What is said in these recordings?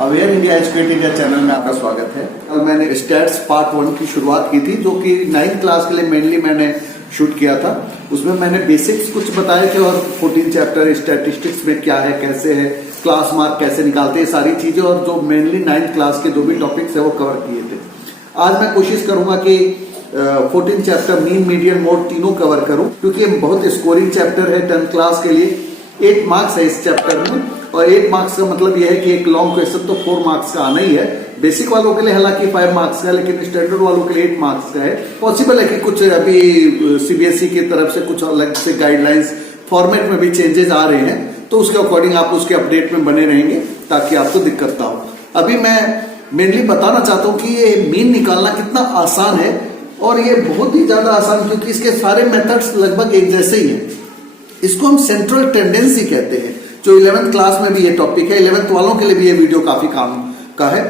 Aware India educate India channel में आपका स्वागत है। और मैंने स्टैट्स पार्ट 1 की शुरुआत की थी, जो कि 9th क्लास के लिए मेनली मैंने शूट किया था। उसमें मैंने बेसिक्स कुछ बताए थे और 14 चैप्टर स्टैटिस्टिक्स में क्या है, कैसे है, क्लास मार्क कैसे निकालते हैं, सारी चीजें, और जो मेनली 9th क्लास के जो भी टॉपिक्स है वो कवर किए थे। आज मैं कोशिश करूंगा कि 14 चैप्टर मीन, मीडियन, मोड तीनों कवर करूं, क्योंकि ये बहुत स्कोरिंग चैप्टर है 10th क्लास के लिए। 8 मार्क्स है इस चैप्टर में, और 8 मार्क्स का मतलब यह है कि एक लॉन्ग क्वेश्चन तो 4 मार्क्स का आना ही है। बेसिक वालों के लिए हालांकि 5 मार्क्स का है, लेकिन स्टैंडर्ड वालों के लिए 8 मार्क्स का है। पॉसिबल है कि कुछ अभी सीबीएसई की तरफ से कुछ अलग से गाइडलाइंस फॉर्मेट में भी चेंजेस आ रहे हैं, तो उसके अकॉर्डिंग आप उसके अपडेट में बने रहेंगे ताकि आपको दिक्कत ना हो। अभी मैं मेनली बताना चाहता हूं कि ये मीन निकालना कितना आसान है, और ये बहुत ही ज्यादा आसान, क्योंकि इसके सारे मेथड्स लगभग एक जैसे ही हैं। इसको हम सेंट्रल टेंडेंसी कहते हैं, जो 11th क्लास में भी ये टॉपिक है। 11th वालों के लिए भी ये वीडियो काफी काम का है।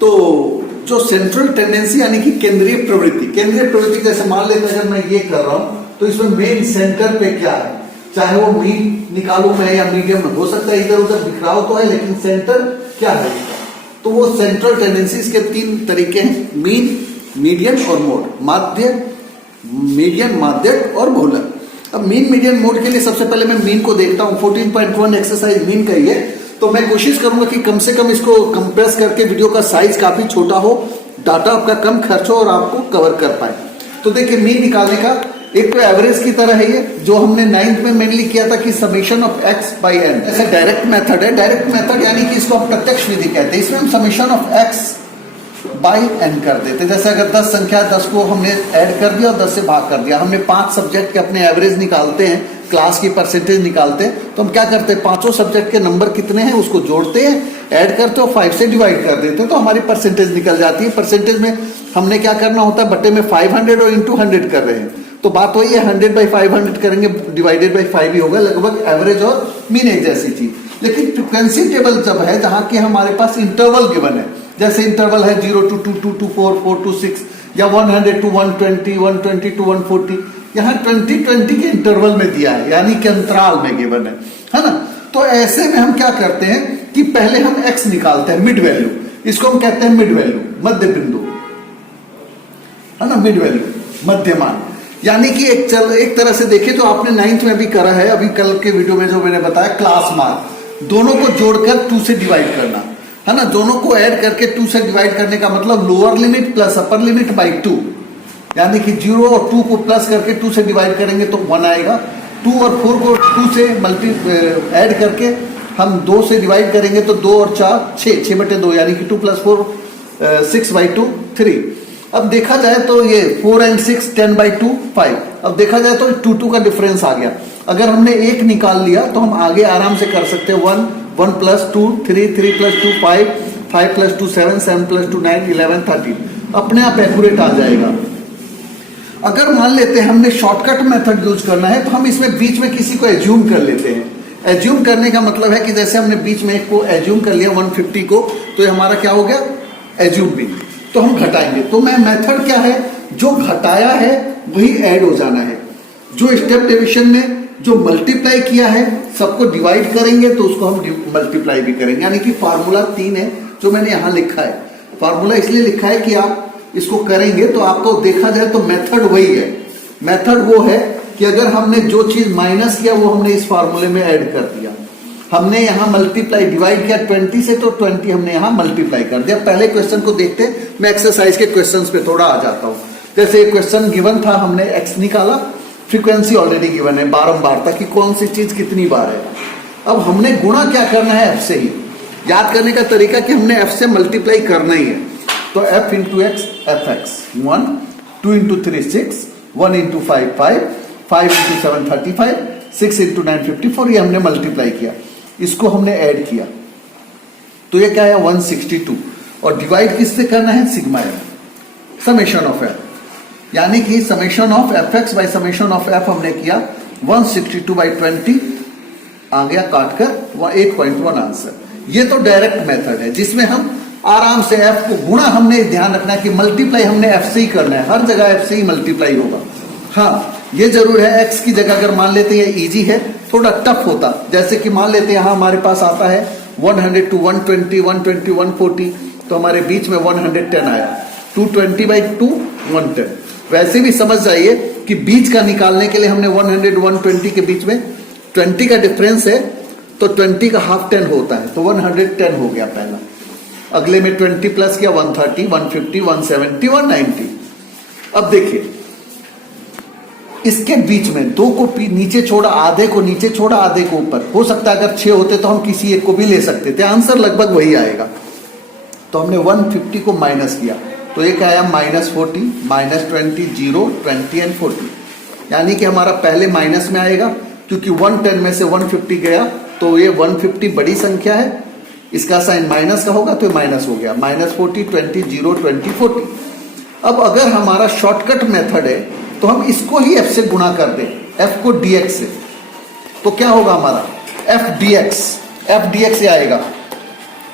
तो जो सेंट्रल टेंडेंसी यानी कि केंद्रीय प्रवृत्ति जैसे मान लेते हैं, अगर मैं ये कर रहा हूं तो इसमें मेन सेंटर पे क्या है, चाहे वो मीन निकालू मैं या मीडियम में, हो सकता है इधर उधर बिखराव तो है, लेकिन सेंटर क्या है इसका, तो वो सेंट्रल टेंडेंसीज के 3 तरीके हैं: मीन, मीडियन और मोड। माध्य, मीडियन, माध्यक और बहुलक। अब मीन, मीडियन, मोड के लिए सबसे पहले मैं मीन को देखता हूं। 14.1 एक्सरसाइज मीन का ही है, तो मैं कोशिश करूंगा कि कम से कम इसको कंप्रेस करके वीडियो का साइज काफी छोटा हो, डाटा आपका कम खर्च हो और आपको कवर कर पाए। तो देखिए, मीन निकालने का एक तो एवरेज की तरह है ये, जो हमने 9th में मेनली किया था कि summation of x by n। ऐसा डायरेक्ट मेथड है। डायरेक्ट मेथड यानी कि इसको हम प्रत्यक्ष विधि कहते हैं। इसमें हम summation of x by n कर देते। जैसे अगर 10 संख्या 10 को हमने ऐड कर दिया और 10 से भाग कर दिया, हमने 5 सब्जेक्ट के अपने एवरेज निकालते हैं, क्लास की परसेंटेज निकालते हैं, तो हम क्या करते हैं, 5 सब्जेक्ट के नंबर कितने हैं उसको जोड़ते हैं, ऐड करते हैं और 5 से डिवाइड कर देते हैं, तो हमारी परसेंटेज निकल जाती है। परसेंटेज में हमने क्या करना होता है, बट्टे में 500 और इंटू 100 कर रहे हैं, तो बात वही है, 100/500 करेंगे, डिवाइडेड बाई 5 ही होगा। लगभग एवरेज और मीन एक जैसी चीज। लेकिन फ्रीक्वेंसी टेबल जब है, जहां के हमारे पास इंटरवल गिवन है, जैसे इंटरवल है 0 to 2, 2 to 4, 4 to 6, या 100 to 120, 120 to 140, यहाँ 20 के इंटरवल में दिया है, यानी कि अंतराल में गिवन है ना। तो ऐसे में हम क्या करते हैं कि पहले हम x निकालते हैं, मिड वैल्यू। इसको हम कहते हैं मिड वैल्यू, मध्य बिंदु, है ना, मिड वैल्यू, मध्यमान। यानी कि एक तरह से देखें तो आपने 9th में भी करा है, अभी कल के वीडियो में जो मैंने बताया, क्लास मार्क, दोनों को जोड़कर 2 से डिवाइड करना, है ना। दोनों को ऐड करके 2 से डिवाइड करने का मतलब lower limit plus upper limit by 2, यानी कि 0 और 2 को प्लस करके 2 से डिवाइड करेंगे तो 1 आएगा। 2 और 4 को 2 से ऐड करके हम 2 से डिवाइड करेंगे तो 2 और 4 6/2, यानी कि 2 + 4 6/2 3। अब देखा जाए तो ये 4 and 6 10/2 5। अब देखा जाए तो 2 का डिफरेंस आ गया। अगर हमने 1 निकाल लिया तो हम आगे आराम से कर सकते हैं। 1 + 2 3, 3 + 2 5, 5 + 2 7, 7 + 2 9, 11 13, अपने आप एक्यूरेट आ जाएगा। अगर मान लेते हैं हमने शॉर्टकट मेथड यूज करना है, तो हम इसमें बीच में किसी को एज्यूम कर लेते हैं। एज्यूम करने का मतलब है कि जैसे हमने बीच में एक को एज्यूम कर लिया 150 को, तो ये हमारा क्या हो गया, एज्यूम भी, तो हम घटाएंगे। तो मैं मेथड क्या है, जो घटाया है वही ऐड हो जाना है। जो स्टेप डिविजन में जो मल्टीप्लाई किया है, सबको डिवाइड करेंगे तो उसको हम मल्टीप्लाई भी करेंगे। यानी कि फार्मूला 3 है जो मैंने यहां लिखा है। फार्मूला इसलिए लिखा है कि आप इसको करेंगे तो आपको देखा जाए तो मेथड वही है। मेथड वो है कि अगर हमने जो चीज माइनस किया वो हमने इस फार्मूले में ऐड कर दिया। हमने यहां मल्टीप्लाई डिवाइड किया 20 से, तो 20 हमने यहां मल्टीप्लाई कर दिया। पहले क्वेश्चन को देखते, मैं एक्सरसाइज के क्वेश्चंस पे थोड़ा आ जाता हूं। जैसे एक क्वेश्चन गिवन था, हमने x निकाला, फ्रीक्वेंसी ऑलरेडी गिवन है बारंबार तक कि कौन सी चीज कितनी बार है। अब हमने गुणा क्या करना है, f से ही। याद करने का तरीका कि हमने f से मल्टीप्लाई करना ही है, तो f × x fx 1, 2 × 3 6, 1 × 5 5, 5 × 7 35, 6 × 9 54, ये हमने मल्टीप्लाई किया। इसको हमने ऐड किया तो ये क्या है, 162, और डिवाइड किससे करना है, sigma f, summation of f, यानी कि summation of fx by summation of f हमने किया 162/20 आ गया, काटकर 8.1 आंसर। ये तो डायरेक्ट मेथड है जिसमें हम आराम से f को गुणा, हमने ध्यान रखना है कि मल्टीप्लाई हमने f से ही करना है, हर जगह f से ही मल्टीप्लाई होगा। हाँ, ये जरूर है, x की जगह अगर मान लेते हैं इजी है, थोड़ा टफ होता, जैसे कि मान लेते हैं यहां हमारे पास आता है 100 टू 120, 120, 140, तो हमारे बीच में 110 आया। 220/2 110। वैसे भी समझ जाइए कि बीच का निकालने के लिए हमने 100 120 के बीच में 20 का डिफरेंस है, तो 20 का हाफ 10 होता है, तो 110 हो गया पहला। अगले में 20 प्लस किया 130, 150, 170, 190। अब देखिए इसके बीच में दो को नीचे छोड़ा, आधे को नीचे छोड़ा, आधे को ऊपर। हो सकता है अगर 6 होते तो हम किसी एक को भी ले सकते थे, आंसर लगभग वही आएगा। तो हमने 150 को माइनस किया, तो एक आया -40, -20, 0, 20 एंड 40। यानी कि हमारा पहले माइनस में आएगा, क्योंकि 110 में से 150 गया, तो ये 150 बड़ी संख्या है, इसका साइन माइनस का होगा, तो ये माइनस हो गया। -40, 20, 0, 20, 40। अब अगर हमारा शॉर्टकट मेथड है तो हम इसको ही f से गुणा कर दें, f को dx से, तो क्या होगा हमारा f dx ये आएगा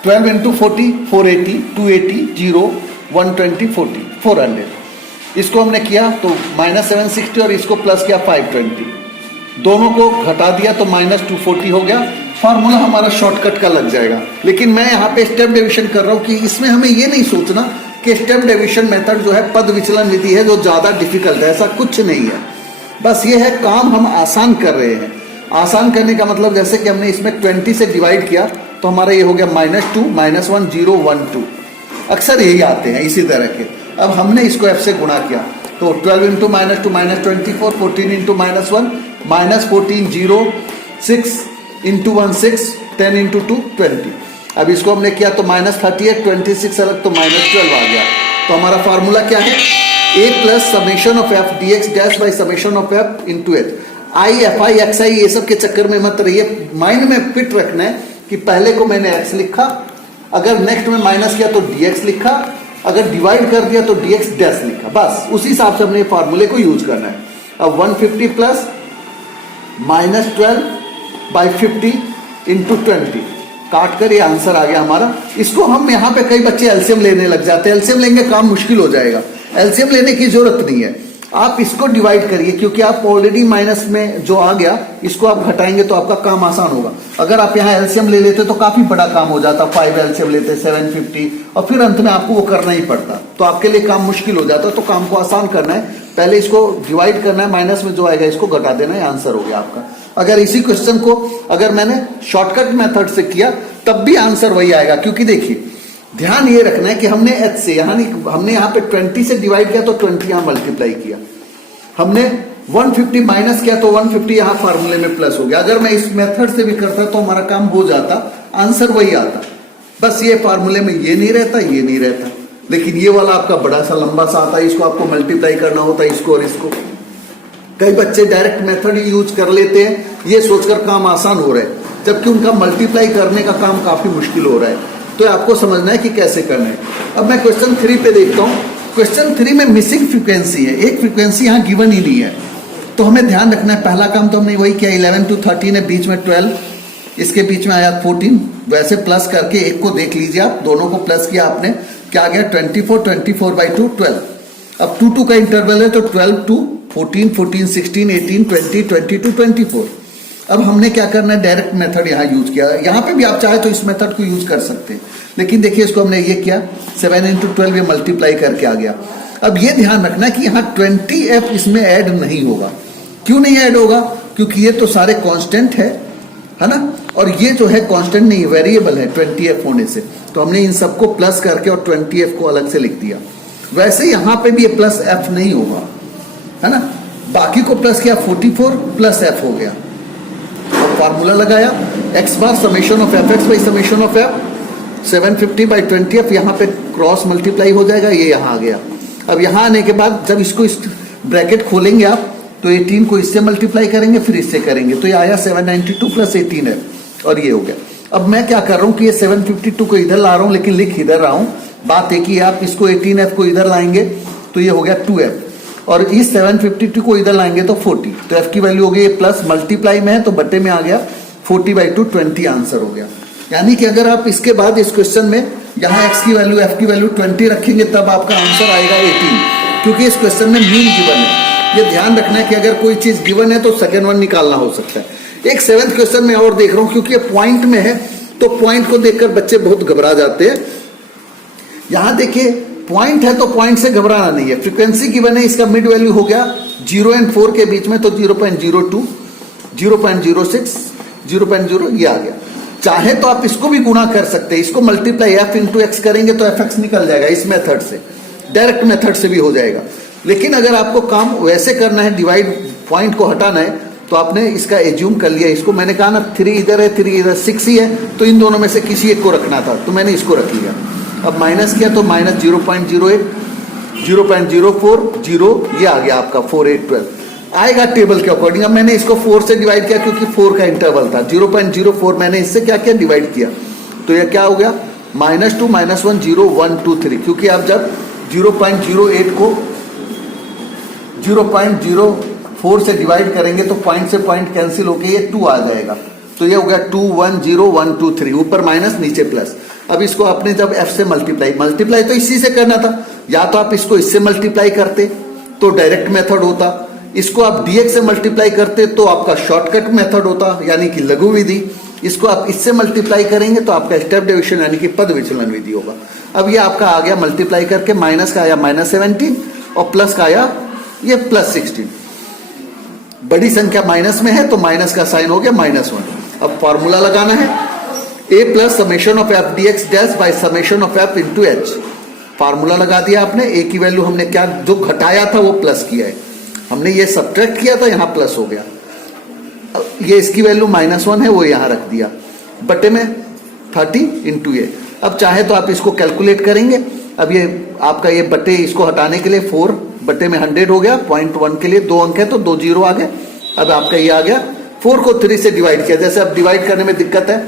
12 इंटू 40, 480, 280, 0, 120, 40, 400। इसको हमने किया तो -760 और इसको प्लस किया 520, दोनों को घटा दिया तो -240 हो गया। फार्मूला हमारा शॉर्टकट का लग जाएगा। लेकिन मैं यहाँ पे स्टेप डिवीजन कर रहा हूँ कि इसमें हमें ये नहीं सोचना कि स्टेप डिवीजन मेथड जो है पद विचलन विधि है जो ज्यादा डिफिकल्ट है, ऐसा कुछ नहीं है। बस ये है काम हम आसान कर रहे हैं। आसान करने का मतलब जैसे कि हमने इसमें 20 से डिवाइड किया तो हमारा ये हो गया -2, -1, 0, 1, 2। अक्सर यही आते हैं इसी तरह के। अब हमने इसको f से गुणा किया तो 12 इंटू -2 -24, 14 इंटू -1 -14, 0, 6 इंटू 1 6, 10 इंटू 2 20। अब इसको हमने किया तो -38, 26 अलग तो -12 आ गया। तो हमारा फार्मूला क्या है, a plus summation of f dx dash by summation of f into h। I F I X I ये सब के चक्कर में मत रहिए, माइंड में फिट रखना है कि पहले को मैंने x लिखा, अगर नेक्स्ट में माइनस किया तो dx लिखा, अगर डिवाइड कर दिया तो dx डैश लिखा। बस उसी हिसाब से हमने फार्मूले को यूज करना है। अब 150 प्लस -12/50 इंटू 20 काट कर ये आंसर आ गया हमारा। इसको हम यहाँ पे कई बच्चे एलसीएम लेने लग जाते हैं, एलसीएम लेंगे काम मुश्किल हो जाएगा। एलसीएम लेने की जरूरत नहीं है, आप इसको डिवाइड करिए, क्योंकि आप ऑलरेडी माइनस में जो आ गया इसको आप घटाएंगे तो आपका काम आसान होगा। अगर आप यहाँ एलसीएम ले लेते तो काफी बड़ा काम हो जाता, 5 एलसीएम लेते 750 और फिर अंत में आपको वो करना ही पड़ता, तो आपके लिए काम मुश्किल हो जाता। तो काम को आसान करना है, पहले इसको डिवाइड करना है, माइनस में जो आएगा इसको घटा देना है, आंसर हो गया आपका। अगर इसी क्वेश्चन को अगर मैंने शॉर्टकट मेथड से किया तब भी आंसर वही आएगा, क्योंकि देखिए ध्यान ये रखना है कि हमने h से हमने यहाँ पे 20 से डिवाइड किया तो 20 यहाँ मल्टीप्लाई किया, हमने 150 माइनस किया तो 150 यहाँ फार्मूले में प्लस हो गया। अगर मैं इस मेथड से भी करता तो हमारा काम हो जाता, आंसर वही आता। बस ये फार्मूले में ये नहीं रहता, ये नहीं रहता, लेकिन ये वाला आपका बड़ा सा लंबा सा आता है, इसको आपको मल्टीप्लाई करना होता है, इसको और इसको। कई बच्चे डायरेक्ट मेथड यूज कर लेते हैं ये सोचकर काम आसान हो रहा है, जबकि उनका मल्टीप्लाई करने का काम काफी मुश्किल हो रहा है। तो आपको समझना है कि कैसे करना है। अब मैं क्वेश्चन 3 पे देखता हूँ। क्वेश्चन 3 में मिसिंग फ्रीक्वेंसी है, एक फ्रीक्वेंसी यहाँ गिवन ही नहीं है, तो हमें ध्यान रखना है। पहला काम तो हमने वही किया, 11 to 13 है, बीच में 12, इसके बीच में आया 14, वैसे प्लस करके एक को देख लीजिए आप, दोनों को प्लस किया आपने, क्या आ गया 24, 24/2 12। अब 2 का इंटरवल है तो 12 to 14, 14, 16, 18, 20, 20 to 24। अब हमने क्या करना है, डायरेक्ट मेथड यहाँ यूज किया। यहाँ पे भी आप चाहे तो इस मेथड को यूज कर सकते हैं, लेकिन देखिए इसको हमने ये किया 7 into 12 ये मल्टीप्लाई करके आ गया। अब ये ध्यान रखना कि यहाँ 20f इसमें ऐड नहीं होगा। क्यों नहीं ऐड होगा, क्योंकि ये तो सारे कांस्टेंट है ना, और ये जो है कांस्टेंट नहीं, वेरिएबल है 20f होने से, तो हमने इन सबको प्लस करके और 20f को अलग से लिख दिया। वैसे यहाँ पे भी ये प्लस f नहीं होगा, है ना, बाकी को प्लस किया 44 प्लस f हो गया। फार्मूला लगाया x bar summation of fx by summation of f, 750/20f, यहाँ पे क्रॉस मल्टीप्लाई हो जाएगा, ये यहाँ आ गया। अब यहाँ आने के बाद जब इसको इस ब्रैकेट खोलेंगे आप तो 18 को इससे मल्टीप्लाई करेंगे, फिर इससे करेंगे, तो ये आया 792 + 18f, और ये हो गया। अब मैं क्या कर रहा हूँ कि ये 752 को इधर ला रहा हूँ, लेकिन लिख इधर रहा हूँ। बात एक ही है, आप इसको 18f को इधर लाएंगे तो ये हो गया 2f, और इस 752 को इधर लाएंगे तो 40, तो f की वैल्यू हो गई प्लस, मल्टीप्लाई में है तो बट्टे में आ गया 40/2 20 आंसर हो गया। यानी कि अगर आप इसके बाद इस क्वेश्चन में यहाँ x की वैल्यू f की वैल्यू 20 रखेंगे तब आपका आंसर आएगा 18, क्योंकि इस क्वेश्चन में मीन गिवन है। ये ध्यान रखना है कि अगर कोई चीज गिवन है तो सेकंड वन निकालना हो सकता है। एक 7th क्वेश्चन में और देख रहा हूँ, क्योंकि ये पॉइंट में है तो पॉइंट को देखकर बच्चे बहुत घबरा जाते हैं। यहां देखिए पॉइंट है तो पॉइंट से घबराना नहीं है। फ्रीक्वेंसी गिवन है, इसका मिड वैल्यू हो गया 0 और 4 के बीच में, तो 0.02, 0.06, 0.0 ये आ गया। चाहे तो आप इसको भी गुणा कर सकते हैं, इसको मल्टीप्लाई f इंटू एक्स करेंगे तो fx निकल जाएगा इस मेथड से, डायरेक्ट मेथड से भी हो जाएगा। लेकिन अगर आपको काम वैसे करना है, डिवाइड पॉइंट को हटाना है, तो आपने इसका एज्यूम कर लिया। इसको मैंने कहा ना 3 इधर है 3 इधर 6 ही है, तो इन दोनों में से किसी एक को रखना था, तो मैंने इसको रख लिया। अब माइनस किया तो माइनस 0.08, 0.04, 0 ये आ गया आपका 4, 8, 12 आएगा टेबल के अकॉर्डिंग। अब मैंने इसको 4 से डिवाइड किया क्योंकि 4 का इंटरवल था। 0.04 मैंने इससे क्या किया, डिवाइड किया, तो ये क्या हो गया -2, -1, 0, 1, 2, 3। क्योंकि आप जब 0.08 को 0.04 से डिवाइड करेंगे तो पॉइंट से पॉइंट कैंसिल होके ये 2 आ जाएगा। तो ये हो गया 2, 1, 0, 1, 2, 3, ऊपर माइनस नीचे प्लस। अब इसको आपने जब f से मल्टीप्लाई तो इसी से करना था, या तो आप इसको इससे मल्टीप्लाई करते तो डायरेक्ट मेथड होता, इसको आप dx से मल्टीप्लाई करते तो आपका शॉर्टकट मेथड होता, यानी कि लघु विधि। इसको आप इससे मल्टीप्लाई करेंगे तो आपका स्टेप डिविजन यानी कि पद विचलन विधि होगा। अब ये आपका आ गया मल्टीप्लाई करके, माइनस का आया -17 और प्लस का आया ये +16। बड़ी संख्या माइनस में है तो माइनस का साइन हो गया -1। अब फॉर्मूला लगाना है, a plus summation of f dx dash by summation of f into h। Formula लगा दिया आपने, a की वैल्यू हमने क्या जो घटाया था वो प्लस किया है, हमने ये सब्ट्रैक्ट किया था, यहाँ प्लस हो गया। ये इसकी वैल्यू -1 है, वो यहाँ रख दिया, बटे में 30 इंटू ए। अब चाहे तो आप इसको कैलकुलेट करेंगे। अब ये आपका ये बटे इसको हटाने के लिए 4 बटे में 100 हो गया, 0.1 के लिए 2 अंक है तो 2 0 आ गए। अब आपका ये आ गया, 4 को 3 से डिवाइड किया, जैसे अब डिवाइड करने में दिक्कत है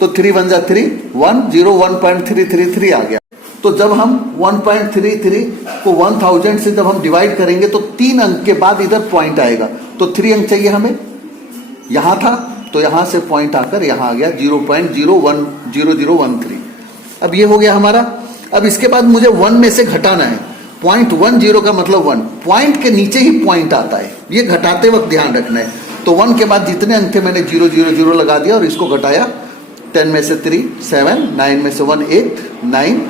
तो 3 1 जा 3, 1 0, 1.333 आ गया। तो जब हम 1.33 को 1000 से जब हम डिवाइड करेंगे तो 3 अंक के बाद इधर पॉइंट आएगा, तो 3 अंक चाहिए हमें, यहां था तो यहां से पॉइंट आकर यहां आ गया 0.010013। अब ये हो गया हमारा। अब इसके बाद मुझे 1 में से घटाना है, 0.10 का मतलब 1, पॉइंट के नीचे ही पॉइंट आता है, ये घटाते वक्त ध्यान रखना है। तो 1 के बाद जितने अंक थे मैंने 0 0 0 लगा दिया और इसको घटाया, 10 में से 3 7, 9 में से 1 8, 9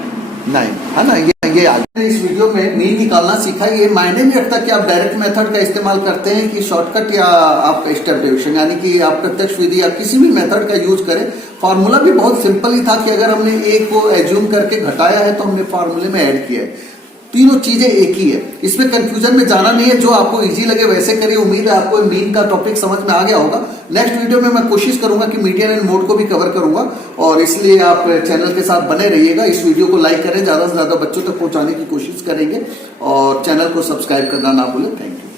9 है ना। ये आगे इस वीडियो में मीन निकालना सीखा। ये मायने नहीं रखता कि आप डायरेक्ट मेथड का इस्तेमाल करते हैं कि शॉर्टकट या आपका स्टेप डिविजन, यानी कि आप प्रत्यक्ष विधि या किसी भी मेथड का यूज करें। फॉर्मूला भी बहुत सिंपल ही था कि अगर हमने ए को एज्यूम करके घटाया है तो हमने फॉर्मूले में ऐड किया है, तीनों चीजें एक ही है, इसमें कंफ्यूजन में जाना नहीं है। जो आपको इजी लगे वैसे करिए। उम्मीद है आपको मीन का टॉपिक समझ में आ गया होगा। नेक्स्ट वीडियो में मैं कोशिश करूंगा कि मीडियन एंड मोड को भी कवर करूंगा, और इसलिए आप चैनल के साथ बने रहिएगा। इस वीडियो को लाइक करें, ज्यादा से ज्यादा बच्चों तक पहुंचाने की कोशिश करेंगे, और चैनल को सब्सक्राइब करना ना भूलें। Thank you.